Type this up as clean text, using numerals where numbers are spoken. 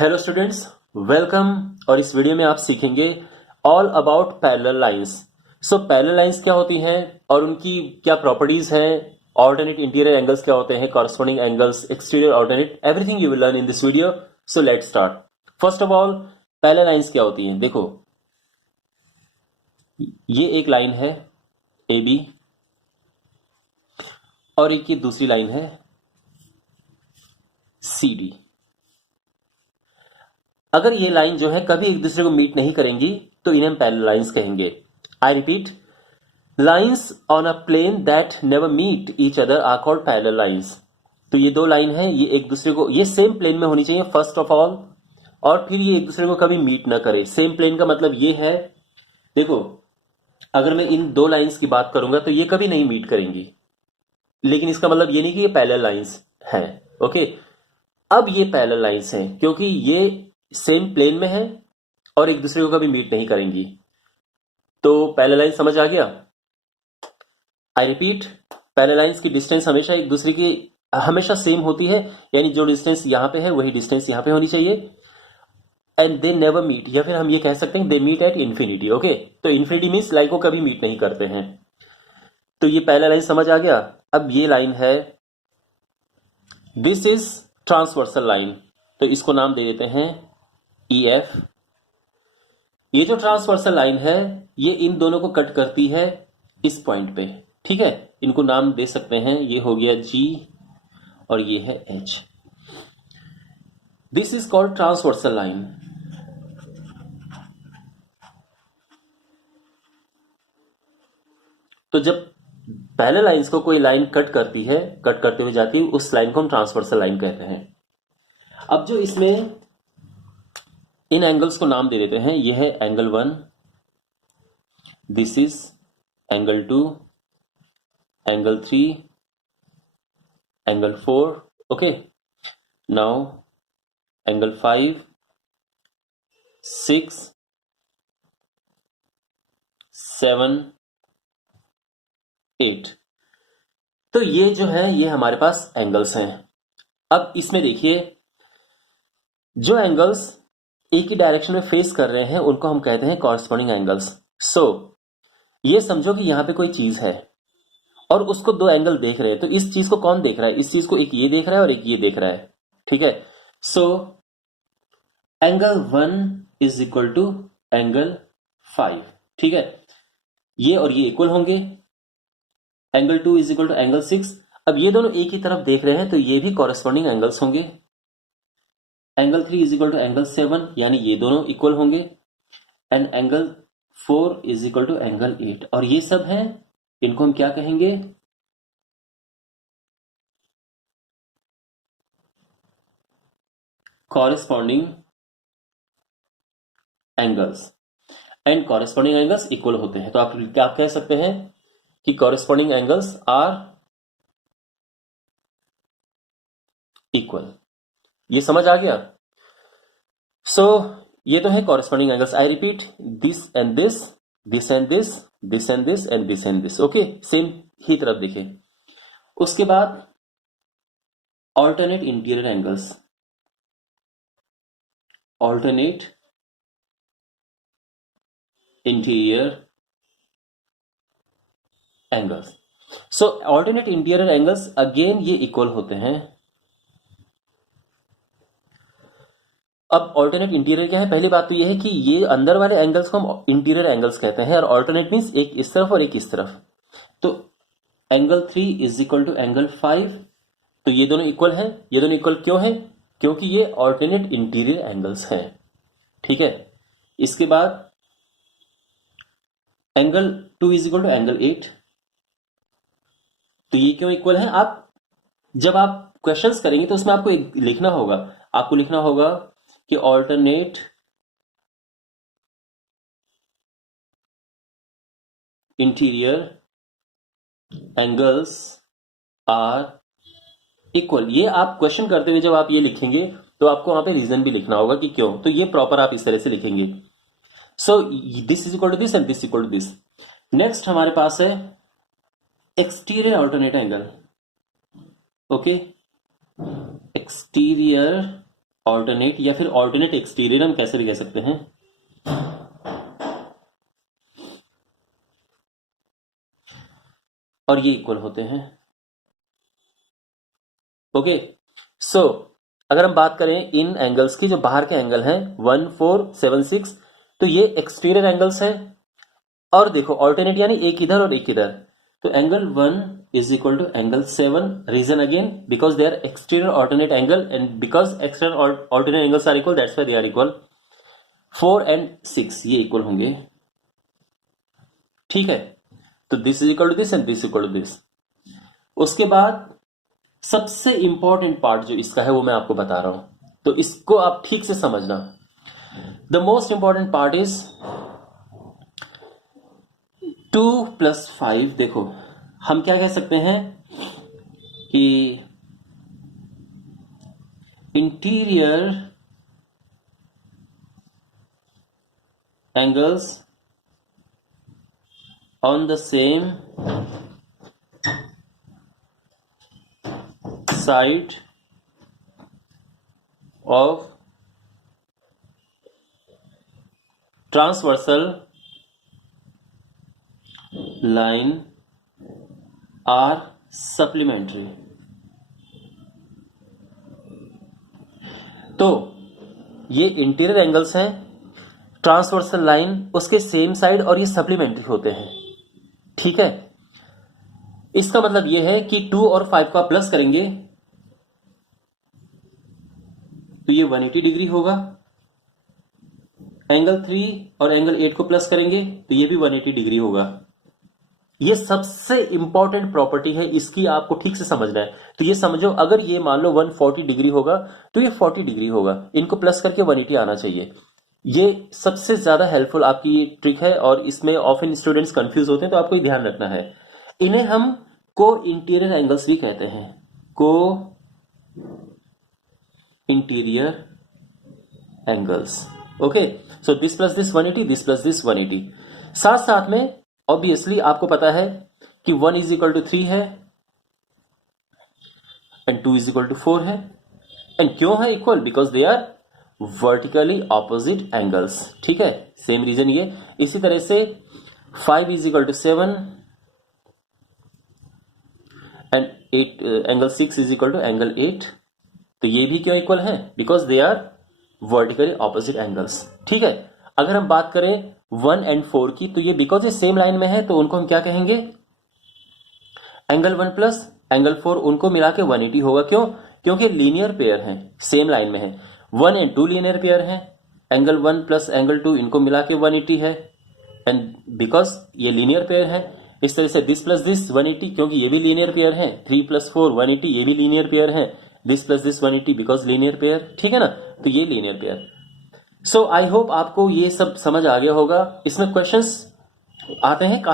Hello students, welcome. और इस video में आप सीखेंगे all about parallel lines. So parallel lines क्या होती हैं और उनकी क्या प्रॉपर्टीज हैं, ऑल्टरनेट इंटीरियर एंगल्स क्या होते हैं, corresponding angles, exterior alternate, everything you will learn in this video. So let's start. First of all, parallel lines क्या होती हैं? देखो, ये एक लाइन है ए बी और एक ये दूसरी लाइन है सी डी। अगर ये लाइन जो है कभी एक दूसरे को मीट नहीं करेंगी तो इन्हें हम पैरेलल लाइंस कहेंगे। I repeat, lines on a plane that never meet each other are called parallel lines. तो ये दो लाइन है, ये एक दूसरे को, ये सेम प्लेन में होनी चाहिए फर्स्ट ऑफ ऑल, और फिर ये एक दूसरे को कभी मीट ना करे। सेम प्लेन का मतलब ये है, देखो, अगर मैं इन दो लाइंस की बात करूंगा तो ये कभी नहीं मीट करेंगी, लेकिन इसका मतलब ये नहीं कि ये पैरेलल लाइंस हैं। ओके, अब ये पैरेलल लाइंस हैं क्योंकि ये सेम प्लेन में है और एक दूसरे को कभी मीट नहीं करेंगी। तो पैरेलल लाइन समझ आ गया? आई रिपीट, पैरेलल लाइंस की डिस्टेंस हमेशा एक दूसरे की हमेशा सेम होती है, यानी जो डिस्टेंस यहां पे है वही डिस्टेंस यहां पे होनी चाहिए। एंड दे नेवर मीट, या फिर हम ये कह सकते हैं they meet at infinity. Okay, तो इंफिनिटी मीन्स लाइन को कभी मीट नहीं करते हैं। तो ये पैरेलल लाइन समझ आ गया। अब ये लाइन है, दिस इज ट्रांसवर्सल लाइन, तो इसको नाम दे देते हैं ई एफ। ये जो ट्रांसवर्सल लाइन है ये इन दोनों को कट करती है इस पॉइंट पे, ठीक है। इनको नाम दे सकते हैं, ये हो गया जी और ये है H. This is called transversal line. तो जब पैरेलल लाइंस को कोई लाइन कट करती है, कट करते हुए जाती है, उस लाइन को हम ट्रांसवर्सल लाइन कहते हैं। अब जो इसमें इन एंगल्स को नाम दे देते हैं, यह है angle 1, this is angle 2, angle 3, angle 4। Okay, now angle 5, 6, 7, 8। तो ये जो है ये हमारे पास एंगल्स हैं। अब इसमें देखिए, जो एंगल्स एक ही डायरेक्शन में फेस कर रहे हैं उनको हम कहते हैं कॉरस्पॉन्डिंग एंगल्स। सो ये समझो कि यहां पे कोई चीज है और उसको दो एंगल देख रहे हैं, तो इस चीज को कौन देख रहा है? इस चीज को एक ये देख रहा है और एक ये देख रहा है, ठीक है। So angle 1 is equal to angle 5, ठीक है। ये और ये इक्वल होंगे। Angle 2 is equal to angle 6। अब ये दोनों एक ही तरफ देख रहे हैं तो ये भी कॉरस्पॉन्डिंग एंगल्स होंगे। Angle 3 is equal to angle 7, यानी ये दोनों इक्वल होंगे। And angle 4 is equal to angle 8, और ये सब हैं, इनको हम क्या कहेंगे? Corresponding angles. And corresponding angles equal होते हैं, तो आप क्या कह सकते हैं कि कॉरस्पॉन्डिंग एंगल्स आर इक्वल। ये समझ आ गया? सो ये तो है corresponding angles. I repeat, this and this, this and this, this and this and this and this. Okay, same ही तरफ देखें। उसके बाद alternate interior angles, alternate interior angles. So alternate interior angles again ये इक्वल होते हैं। अब alternate interior क्या है? पहली बात तो ये है कि ये अंदर वाले एंगल्स को हम इंटीरियर एंगल्स कहते हैं, और ऑल्टरनेट मीन्स एक इस तरफ और एक इस तरफ। तो angle 3 is equal to angle 5, तो ये दोनों इक्वल हैं। ये दोनों इक्वल क्यों हैं? क्योंकि ये ऑल्टरनेट इंटीरियर एंगल्स हैं, ठीक है। इसके बाद angle 2 is equal to angle 8, तो ये क्यों इक्वल है? आप जब आप क्वेश्चंस करेंगे तो उसमें आपको एक लिखना होगा, आपको लिखना होगा कि alternate interior angles are equal. ये आप क्वेश्चन करते हुए जब आप ये लिखेंगे तो आपको वहां पे रीजन भी लिखना होगा कि क्यों, तो ये प्रॉपर आप इस तरह से लिखेंगे। So this is equal to this and this equal to this. Next हमारे पास है exterior alternate angle. Okay, exterior alternate या फिर ऑल्टरनेट एक्सटीरियर हम कैसे भी कह सकते हैं, और ये इक्वल होते हैं। ओके, सो अगर हम बात करें इन एंगल्स की, जो बाहर के एंगल हैं 1, 4, 7, 6, तो ये एक्सटीरियर एंगल्स हैं। और देखो ऑल्टरनेट यानी एक इधर और एक इधर, तो angle 1 is equal to angle 7। Reason again because they are exterior alternate angle and because external alternate angles are equal, that's why they are equal. 4 and 6 ये इक्वल होंगे, ठीक है। तो this is equal to this and this equal to this. उसके बाद सबसे important part जो इसका है वो मैं आपको बता रहा हूं, तो इसको आप ठीक से समझना। The most important part is 2 + 5। देखो हम क्या कह सकते हैं कि interior angles on the same side of transversal line are supplementary। तो ये इंटीरियर एंगल्स हैं, ट्रांसवर्सल लाइन उसके सेम साइड, और ये सप्लीमेंट्री होते हैं, ठीक है। इसका मतलब ये है कि 2 और 5 का प्लस करेंगे तो ये 180 डिग्री होगा। एंगल 3 और एंगल 8 को प्लस करेंगे तो ये भी 180 डिग्री होगा। ये सबसे इंपॉर्टेंट प्रॉपर्टी है, इसकी आपको ठीक से समझना है। तो ये समझो, अगर ये मान लो 140 डिग्री होगा तो ये 40 डिग्री होगा, इनको प्लस करके 180 आना चाहिए। ये सबसे ज्यादा हेल्पफुल आपकी ये ट्रिक है, और इसमें ऑफन स्टूडेंट्स कंफ्यूज होते हैं, तो आपको ध्यान रखना है। इन्हें हम को इंटीरियर एंगल्स भी कहते हैं, को interior angles. Okay, so this plus this 180, this plus this 180। साथ साथ में ऑब्वियसली आपको पता है कि 1 इज इक्वल टू 3 है एंड 2 इज इक्वल टू 4 है। एंड क्यों है equal? Because they are vertically opposite angles, ठीक है। सेम रीजन ये। इसी तरह से 5 is equal to 7 and 8 angle 6 is equal to angle 8। तो ये भी क्यों इक्वल है? Because they are vertically opposite angles, ठीक है। अगर हम बात करें 1 and 4 की, तो ये बिकॉज ये सेम लाइन में है तो उनको हम क्या कहेंगे? एंगल 1 प्लस एंगल 4, उनको मिला के 180 होगा। क्यों? क्योंकि लीनियर पेयर हैं, सेम लाइन में है। 1 and 2 लीनियर पेयर हैं, एंगल 1 प्लस एंगल 2 इनको मिला के 180 है, एंड बिकॉज ये लीनियर पेयर है। इस तरह से दिस प्लस दिस 180, क्योंकि ये भी लीनियर पेयर है। 3 + 4 180, ये भी लीनियर पेयर है। This plus this 180 because linear pair, ठीक है ना। तो ये linear pair. So I hope आपको ये सब समझ आ गया होगा। इसमें क्वेश्चंस आते हैं काफी।